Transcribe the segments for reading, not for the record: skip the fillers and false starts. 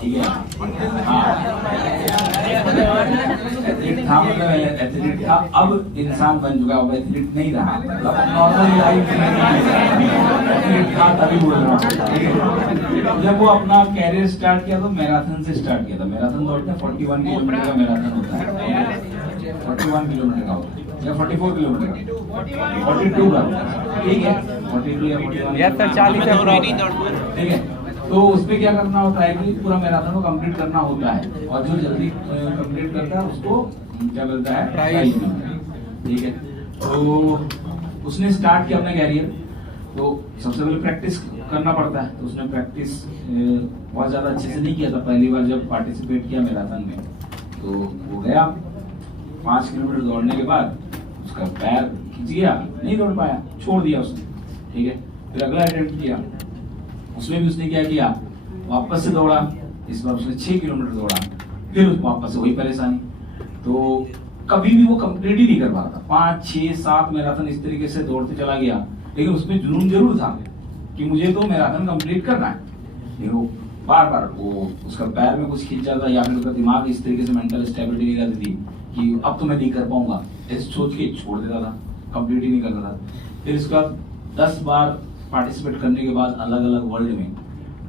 ठीक है। हाँ, एथलीट था, मतलब एथलीट था, अब इंसान बन चुका है, अब एथलीट नहीं रहा, मतलब नॉर्मल लाइफ एथलीट था तभी बोल रहा हूँ। जब वो अपना कैरियर स्टार्ट किया तो मैराथन से स्टार्ट किया था। मैराथन दौड़ते 41 किलोमीटर का मैराथन होता है, 41 किलोमीटर का होता है या 44 किलोमीटर का, 42 का, ठीक है, 42 या 41, ठीक है। तो उसमें क्या करना होता है कि पूरा मैराथन को कंप्लीट करना होता है, और जो जल्दी कंप्लीट करता है उसको क्या मिलता है, प्राइज मिलता है, ठीक है। तो उसने स्टार्ट किया अपना कैरियर, तो सबसे पहले प्रैक्टिस करना पड़ता है, तो उसने प्रैक्टिस बहुत ज्यादा अच्छे से नहीं किया था पहली बार जब पार्टिसिपेट किया मैराथन में। तो वो गया 5 किलोमीटर दौड़ने के बाद उसका पैर खिंच गया, नहीं दौड़ पाया, छोड़ दिया उसने, ठीक है। फिर अगला अटेम्प्ट किया, उसमें भी उसने क्या किया, वापस से दौड़ा, इस बार उसने 6 किलोमीटर दौड़ा, फिर वापस से वही परेशानी। तो कभी भी वो कंप्लीट ही नहीं कर पाता, 5, 6, 7 मैराथन इस तरीके से दौड़ते चला गया, लेकिन उसमें जुनून जरूर था कि मुझे तो मैराथन कंप्लीट करना है। लेकिन वो बार बार वो उसका पैर में कुछ खिंच जाता, या फिर उसका दिमाग इस तरीके से मेंटल स्टेबिलिटी नहीं रहती थी कि अब तो मैं नहीं कर पाऊंगा, ऐसे सोच के छोड़ देता था, कंप्लीट ही नहीं करता था। फिर इसके बाद 10 बार पार्टिसिपेट करने के बाद, अलग अलग वर्ल्ड में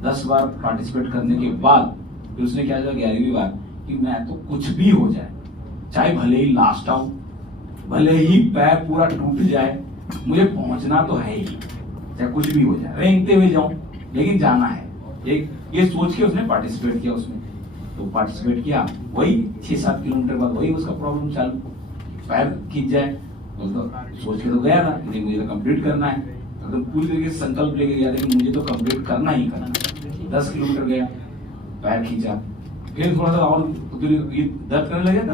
10 बार पार्टिसिपेट करने के बाद फिर उसने क्या किया 11वीं बार कि मैं तो कुछ भी हो जाए, चाहे भले ही लास्ट आऊं, भले ही पैर पूरा टूट जाए, मुझे पहुंचना तो है ही, चाहे कुछ भी हो जाए, रेंगते हुए जाऊं, लेकिन जाना है। एक ये सोच के उसने पार्टिसिपेट किया उसमें, तो पार्टिसिपेट किया, वही 6-7 किलोमीटर बाद वही उसका प्रॉब्लम चालू, पैर खींच जाए, तो सोच के तो गया था नहीं मुझे तो कंप्लीट करना है, एकदम पूरी तरीके से संकल्प लेके गया था कि मुझे तो कंप्लीट करना ही करना है। 10 किलोमीटर गया, पैर खींचा, फिर थोड़ा सा और ये दर्द करने लग गया,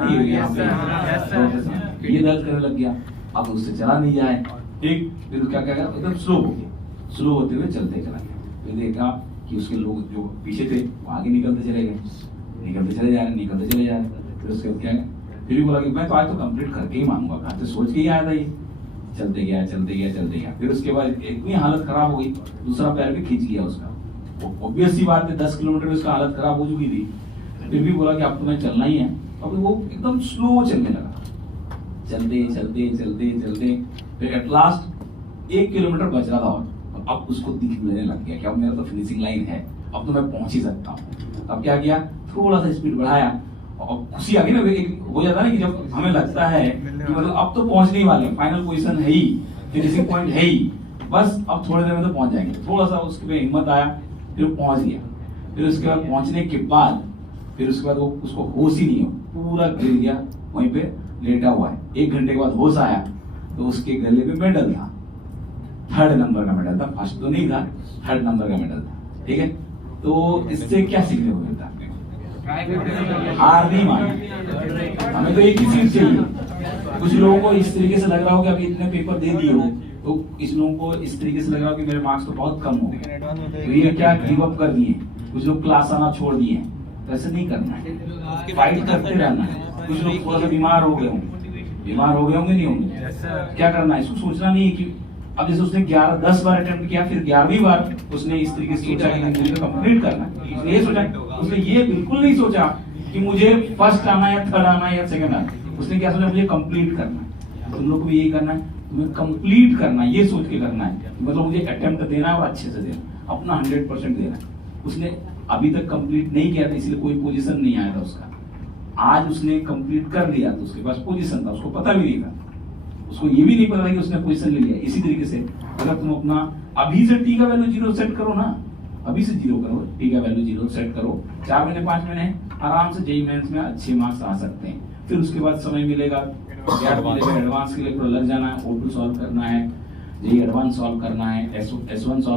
ये दर्द करने लग गया, अब उससे चला नहीं जाए, ठीक। फिर क्या क्या एकदम स्लो हो गया, स्लो होते हुए चलते चला गया। फिर देखा कि उसके लोग जो पीछे थे वो आगे निकलते चले गए, निकलते चले जा रहे, निकलते चले जा रहे। फिर उसके क्या फिर भी बोला कि मैं तो आज तो कंप्लीट करके ही मानूंगा, घर से सोच के ही आया था ये। चलते गया चलते गया चलते गया, फिर उसके बाद इतनी हालत खराब हो गई, दूसरा पैर भी खींच गया उसका। ऑब्वियस सी बात है, 10 किलोमीटर उसका हालत खराब हो चुकी थी, फिर भी बोला कि अब तो मैं चलना ही है। अब वो एकदम स्लो चलने लगा, चलते चलते चलते चलते, फिर एट लास्ट 1 किलोमीटर बच रहा था, और अब उसको दिखने लग गया कि अब मेरा तो फिनिशिंग लाइन है, अब तो मैं पहुंच ही सकता हूँ। अब क्या किया, थोड़ा सा स्पीड बढ़ाया, और खुशी आ गई ना, हो जाता है ना कि जब हमें लगता है कि मतलब अब तो पहुंचने ही वाले, फाइनल पोजीशन है ही, फिनिशिंग पॉइंट है ही, बस अब थोड़ी देर में तो पहुंच जाएंगे, थोड़ा सा उसके पे हिम्मत आया, फिर पहुंच गया। फिर उसके बाद पहुंचने के बाद फिर उसके बाद वो उसको होश ही नहीं हो, पूरा गिर गया, वहीं पे लेटा हुआ है। 1 घंटे के बाद होश आया तो उसके गले पे मेडल था, 3rd नंबर का मेडल था, फर्स्ट तो नहीं था, 3rd नंबर का मेडल था, ठीक है। तो इससे क्या सीखने को मिलता है, हार नहीं मानी, हमें तो एक ही चीज चाहिए। कुछ लोगों को इस तरीके से लग रहा हो कि अभी इतने पेपर दे दिए हो, तो इस लोगों को इस तरीके से लग रहा हो कि मेरे मार्क्स तो बहुत कम हो गए, तो ये क्या गिव अप कर दिए, कुछ लोग क्लास आना छोड़ दिए। ऐसे नहीं करना है, फाइट करते रहना है। कुछ लोग थोड़ा सा बीमार हो गए होंगे, बीमार हो गए होंगे, नहीं होंगे, क्या करना है, इसको सोचना नहीं है कि अब जैसे उसने 10 बार अटेम्प्ट किया, फिर 11वीं बार उसने इस तरीके से सोचा कि मुझे कंप्लीट करना है, ये सोचा। उसने ये बिल्कुल नहीं सोचा कि मुझे फर्स्ट आना है, 3rd आना है या 2nd आना है, उसने क्या सोचा, मुझे कंप्लीट करना है। तुम लोग को भी यही करना है, तुम्हें कंप्लीट करना है, ये सोच के करना है, मतलब मुझे अटेम्प्ट देना है और अच्छे से देना, अपना 100% देना है। उसने अभी तक कंप्लीट नहीं किया था, इसलिए कोई पोजीशन नहीं आया था उसका। आज उसने कंप्लीट कर लिया तो उसके पास पोजीशन था, उसको पता भी नहीं था, उसको ये भी नहीं पता कि उसने पोजीशन ले लिया। इसी तरीके से अगर तुम अपना अभी से टी का वैल्यू 0 सेट करो ना, अभी से 0 करो, टी का वैल्यू 0 सेट करो, 4 महीने 5 महीने आराम से जेईई मेंस में अच्छे मार्क्स आ सकते हैं। फिर उसके बाद समय मिलेगा, एडवांस के लिए लग जाना है, O2 सॉल्व करना है, जेईई एडवांस सॉल्व करना है, S1 सॉल्व